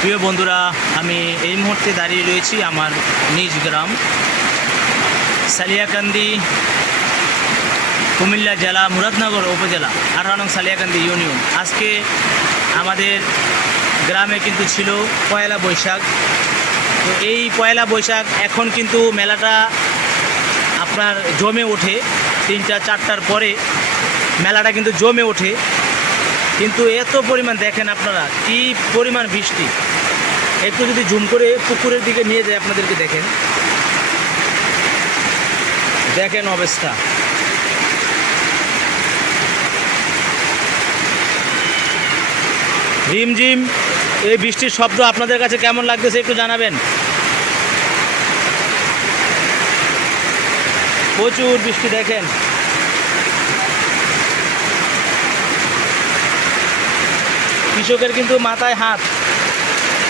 প্রিয় বন্ধুরা, আমি এই মুহূর্তে দাঁড়িয়ে রয়েছি আমার নিজ গ্রাম, সালিয়াকান্দি, কুমিল্লা জেলা, মুরাদনগর উপজেলা আঠারো সালিয়াকান্দি ইউনিয়ন। আজকে আমাদের গ্রামে কিন্তু ছিল পয়লা বৈশাখ। তো এই পয়লা বৈশাখ এখন কিন্তু মেলাটা আপনার জমে ওঠে। তিনটা, চারটার পরে মেলাটা কিন্তু জমে ওঠে। কিন্তু এত পরিমাণ দেখেন আপনারা, কি পরিমাণ বৃষ্টি। একটু যদি জুম করে পুকুরের দিকে নিয়ে যায় আপনাদেরকে দেখেন। দেখেন অবস্থা। রিমঝিম এই বৃষ্টির শব্দ আপনাদের কাছে কেমন লাগতেছে একটু জানাবেন। প্রচুর বৃষ্টি দেখেন। কৃষকের কিন্তু মাথায় হাত।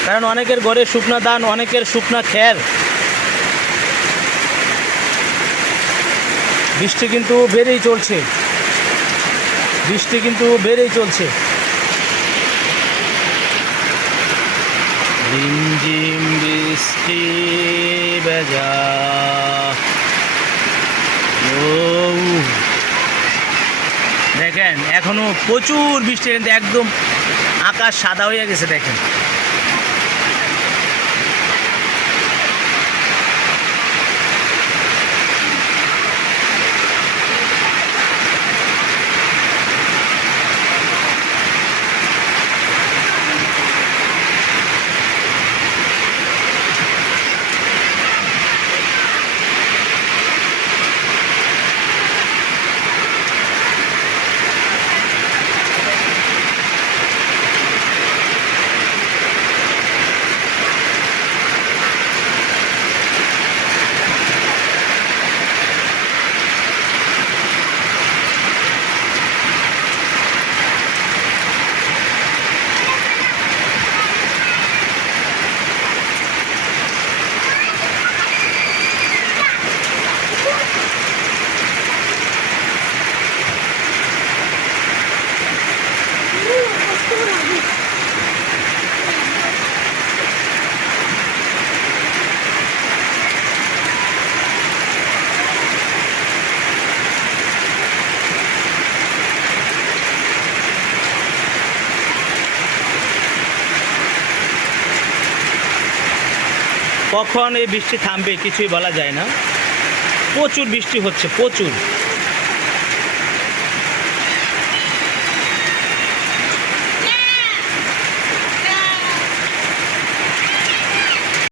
কারণ অনেকের ঘরে শুকনা ধান অনেকের শুকনা খ্যার বৃষ্টি কিন্তু বেড়েই চলছে। বৃষ্টি কিন্তু বেড়েই চলছে। রিমঝিম বৃষ্টি বেজা। দেখেন এখনও প্রচুর বৃষ্টি কিন্তু একদম আকাশ সাদা হয়ে গেছে দেখেন। কখন এই বৃষ্টি থামবে কিছুই বলা যায় না। প্রচুর বৃষ্টি হচ্ছে প্রচুর।